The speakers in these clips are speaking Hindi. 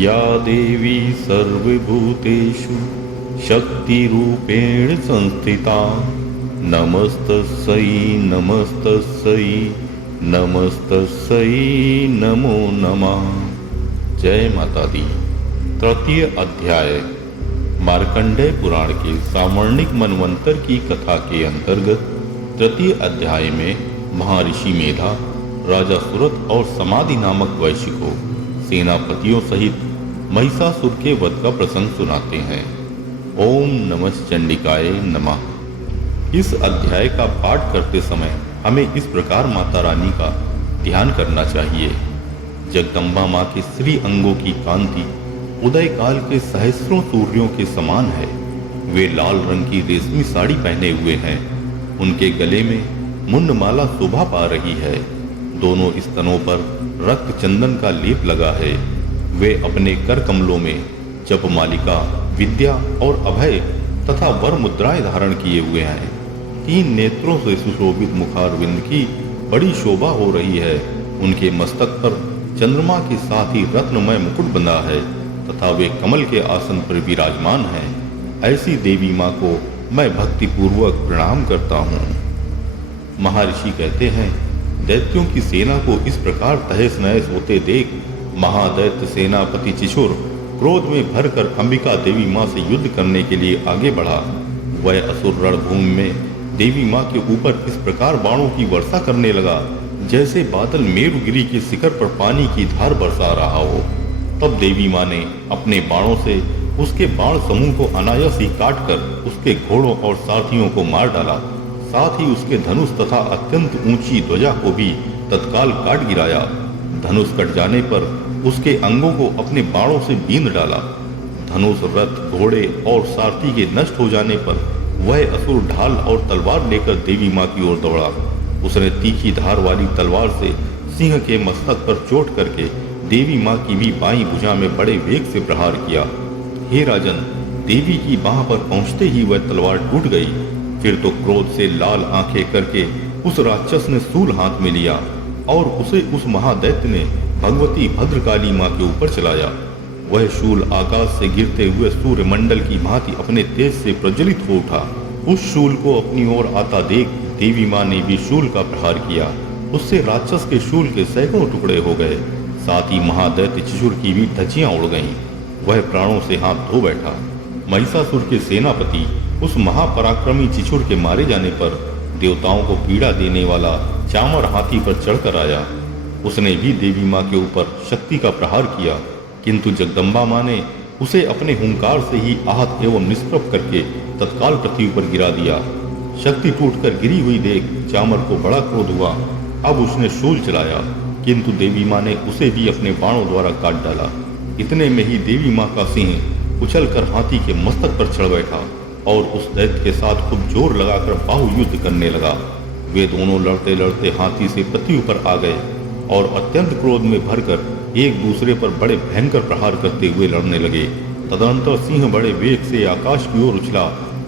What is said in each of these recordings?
या देवी सर्वभूतेषु शक्तिरूपेण संस्थिता नमस्तस्यै नमस्तस्यै नमस्तस्यै नमो नमः। जय माता दी। तृतीय अध्याय मार्कंडेय पुराण के सावर्णिक मनवंतर की कथा के अंतर्गत तृतीय अध्याय में महर्षि मेधा राजा सुरत और समाधि नामक वैश्य को सेनापतियों सहित महिषासुर के वध का प्रसंग सुनाते हैं। ओम नमः चंडिकाय नमः। इस अध्याय का पाठ करते समय हमें इस प्रकार माता रानी का ध्यान करना चाहिए। जगदम्बा माँ के श्री अंगों की कांति उदय काल के सहस्रों सूर्यों के समान है। वे लाल रंग की रेशमी साड़ी पहने हुए हैं। उनके गले में मुंडमाला शोभा पा रही है। दोनों स्तनों पर रक्त चंदन का लेप लगा है। वे अपने कर कमलों में जप मालिका, विद्या और अभय तथा वर मुद्राएं धारण किए हुए हैं। 3 नेत्रों से सुशोभित मुखारविंद की बड़ी शोभा हो रही है। उनके मस्तक पर चंद्रमा के साथ ही रत्नमय मुकुट बंधा है तथा वे कमल के आसन पर विराजमान हैं। ऐसी देवी माँ को मैं भक्तिपूर्वक प्रणाम करता हूँ। महर्षि कहते हैं, दैत्यों की सेना को इस प्रकार तहस नहस होते देख महादैत्य सेनापति चिशुर क्रोध में भरकर अंबिका देवी माँ से युद्ध करने के लिए आगे बढ़ा। वह असुर रणभूमि में देवी माँ के ऊपर इस प्रकार बाणों की वर्षा करने लगा जैसे बादल मेरुगिरी के शिखर पर पानी की धार बरसा रहा हो। तब देवी माँ ने अपने बाणों से उसके बाण समूह को अनायास ही काट कर उसके घोड़ों और सारथियों को मार डाला। साथ ही उसके धनुष तथा अत्यंत ऊंची ध्वजा को भी तत्काल काट गिराया। धनुष कट जाने पर उसके अंगों को अपने बाणों से बींध डाला। धनुष, रथ, घोड़े और सारथी के नष्ट हो जाने पर वह असुर ढाल और तलवार लेकर देवी माँ की ओर दौड़ा। उसने तीखी धार वाली तलवार से सिंह के मस्तक पर चोट करके देवी माँ की भी बाईं भुजा में बड़े वेग से प्रहार किया। हे राजन, देवी की बाह पर पहुंचते ही वह तलवार टूट गई। फिर तो क्रोध से लाल आंखें करके उस राक्षस ने शूल हाथ में लिया और उसे उस महादैत्य ने भगवती भद्रकाली माँ के ऊपर चलाया। वह शूल आकाश से गिरते हुए सूर्यमंडल की भांति अपने तेज से प्रज्वलित हो उठा। उस शूल को अपनी ओर आता देख देवी माँ ने भी शूल का प्रहार किया। उससे राक्षस के शूल के सैकड़ों टुकड़े हो गए। साथ ही महादैत्य चिशुर की भी धज्जियां उड़ गईं। वह प्राणों से हाथ धो बैठा। महिषासुर के सेनापति उस महापराक्रमी चिशुर के मारे जाने पर देवताओं को पीड़ा देने वाला चामर हाथी पर चढ़कर आया। उसने भी देवी माँ के ऊपर शक्ति का प्रहार किया, किंतु जगदम्बा माँ ने उसे अपने हुंकार से ही आहत एवं निष्प्रभ करके तत्काल पृथ्वी पर गिरा दिया। शक्ति टूटकर गिरी हुई देख चामर को बड़ा क्रोध हुआ। अब उसने शूल चलाया, किंतु देवी माँ ने उसे भी अपने बाणों द्वारा काट डाला। इतने में ही देवी माँ का सिंह उछलकर हाथी के मस्तक पर चढ़ बैठा और उस दैत्य के साथ खूब जोर लगाकर बाहु युद्ध करने लगा। वे दोनों लड़ते लड़ते हाथी से पृथ्वी पर आ गए और अत्यंत क्रोध में भरकर एक दूसरे पर बड़े भयंकर प्रहार करते हुए लड़ने लगे। तदनंतर सिंह बड़े वेग से आकाश की ओर उछला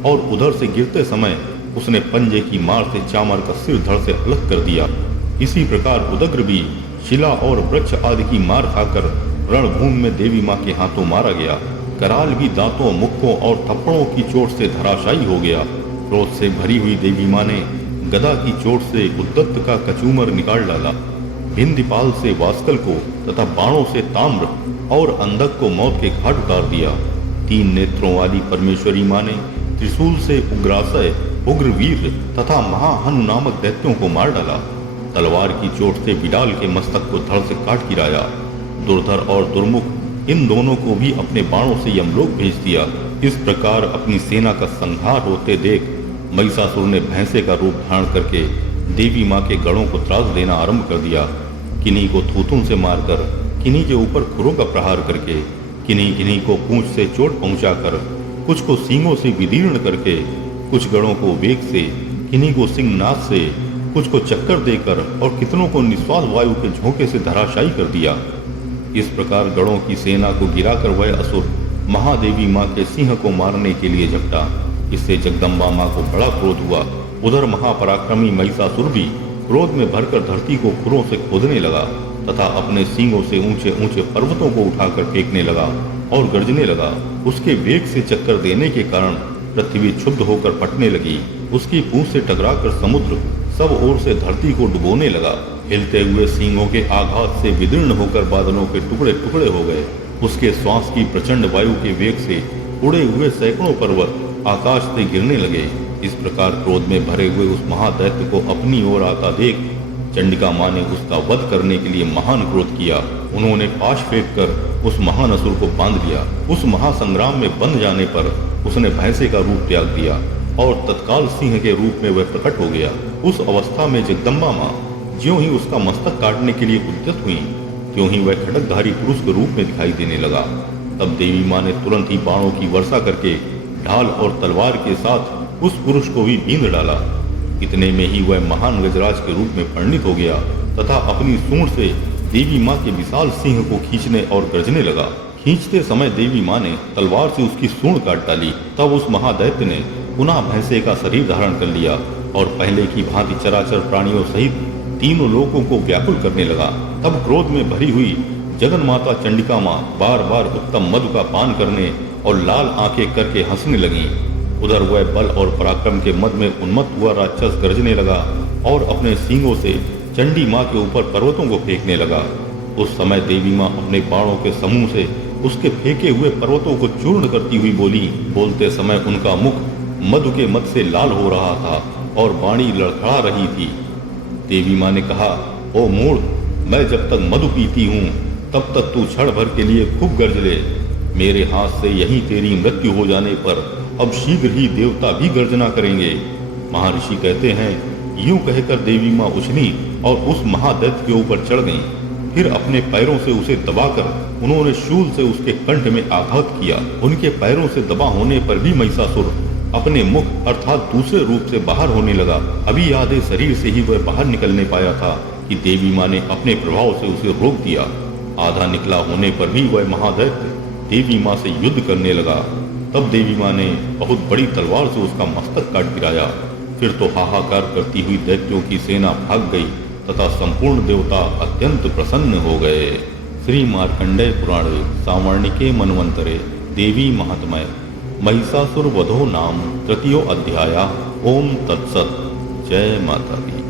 और उधर से गिरते समय उसने पंजे की मार से चामर का सिर धड़ से अलग कर दिया। इसी प्रकार उदग्र भी शिला और वृक्ष आदि की मार खाकर रणभूमि में देवी माँ के हाथों मारा गया। कराल भी दांतों, मुक्कों और थप्पड़ों की चोट से धराशायी हो गया। क्रोध से भरी हुई देवी माँ ने गदा की चोट से उद्दत्त का कचूमर निकाल डाला। भिंदीपाल से वास्कल को तथा बाणों से ताम्र और अंधक को मौत के घाट उतार दिया। 3 नेत्रों वाली परमेश्वरी माँ ने त्रिशूल से उग्रासय, उग्रवीर तथा महाहनु नामक दैत्यों को मार डाला। तलवार की चोट से बिडाल के मस्तक को धड़ से काट गिराया। दुर्धर और दुर्मुख इन दोनों को भी अपने बाणों से यमलोक भेज दिया। इस प्रकार अपनी सेना का संहार होते देख महिषासुर ने भैंसे का रूप धारण करके देवी माँ के गढ़ों को त्रास देना आरंभ कर दिया। किन्हीं को थूथुन से मारकर, किन्हीं के ऊपर खुरों का प्रहार करके, किन्हीं को पूंछ से चोट पहुंचाकर, कुछ को सींगों से विदीर्ण करके, कुछ गढ़ों को वेग से, किन्हीं को सिंहनाद से, कुछ को चक्कर देकर और कितनों को निश्वास वायु के झोंके से धराशायी कर दिया। इस प्रकार गढ़ों की सेना को गिराकर वह असुर महादेवी माँ के सिंह को मारने के लिए झपटा। इससे जगदम्बा माँ को बड़ा क्रोध हुआ। उधर महापराक्रमी महिषासुर भी क्रोध में भरकर धरती को खुरों से खोदने लगा। तथा अपने सींगों से ऊंचे ऊंचे पर्वतों को उठाकर फेंकने लगा और गरजने लगा। उसके वेग से चक्कर देने के कारण पृथ्वी क्षुब्ध होकर फटने लगी। उसकी पूंछ से टकराकर समुद्र सब ओर से धरती को डुबोने लगा। हिलते हुए सींगों के आघात से विदीर्ण होकर बादलों के टुकड़े टुकड़े हो गए। उसके श्वास की प्रचंड वायु के वेग से उड़े हुए सैकड़ों पर्वत आकाश से गिरने लगे। इस प्रकार क्रोध में भरे हुए उस महादैत्य को अपनी ओर आता देख चंडिका माँ ने उसका वध करने के लिए महान क्रोध किया। उन्होंने पाश फेंक कर उस महान असुर को बांध लिया। उस महासंग्राम में बंध जाने पर उसने भैंसे का रूप त्याग दिया और तत्काल सिंह के रूप में वह प्रकट हो गया। उस अवस्था में जगदम्बा माँ ज्यों ही उसका मस्तक काटने के लिए उद्यत हुई, त्यों ही वह खड्गधारी पुरुष के रूप में दिखाई देने लगा। तब देवी माँ ने तुरंत ही बाणों की वर्षा करके ढाल और तलवार के साथ उस पुरुष को भी बींध डाला। इतने में ही वह महान गजराज के रूप में परिणित हो गया तथा अपनी सूंड से देवी माँ के विशाल सिंह को खींचने और गरजने लगा। खींचते समय देवी माँ ने तलवार से उसकी सूंड काट डाली। तब उस महादैत्य ने पुनः भैंसे का शरीर धारण कर लिया और पहले की भांति चराचर प्राणियों सहित तीनों लोगों को व्याकुल करने लगा। तब क्रोध में भरी हुई जगन माता चंडिका माँ बार बार उत्तम मधु का पान करने और लाल आंखें करके हंसने लगी। उधर वह बल और पराक्रम के मद में उन्मत्त हुआ राक्षस गरजने लगा और अपने सींगों से चंडी माँ के ऊपर पर्वतों को फेंकने लगा। उस समय देवी माँ अपने बाणों के समूह से उसके फेंके हुए पर्वतों को चूर्ण करती हुई बोली। बोलते समय उनका मुख मधु के मद से लाल हो रहा था और वाणी लड़खड़ा रही थी। देवी माँ ने कहा, ओ मूढ़, मैं जब तक मधु पीती हूँ तब तक तू क्षण भर के लिए खूब गरज ले। मेरे हाथ से यहीं तेरी मृत्यु हो जाने पर अब शीघ्र ही देवता भी गर्जना करेंगे। महर्षि कहते हैं, यूं कहकर देवी माँ उछली और उस महादैत्य के ऊपर चढ़ गईं। फिर अपने पैरों से उसे दबाकर उन्होंने शूल से उसके कंठ में आघात किया। उनके पैरों से दबा होने पर भी महिषासुर अपने मुख अर्थात दूसरे रूप से बाहर होने लगा। अभी आधे शरीर से ही वह बाहर निकलने पाया था कि देवी माँ ने अपने प्रभाव से उसे रोक दिया। आधा निकला होने पर भी वह महादैत्य देवी माँ से युद्ध करने लगा। तब देवी माँ ने बहुत बड़ी तलवार से उसका मस्तक काट गिराया। फिर तो हाहाकार करती हुई दैत्यों की सेना भाग गई तथा संपूर्ण देवता अत्यंत प्रसन्न हो गए। श्री मार्कंडेय पुराणे सावर्णिके मन्वंतरे देवी महात्म्य महिषासुर वधो नाम तृतीयो अध्याय। ओम तत्सत। जय माता दी।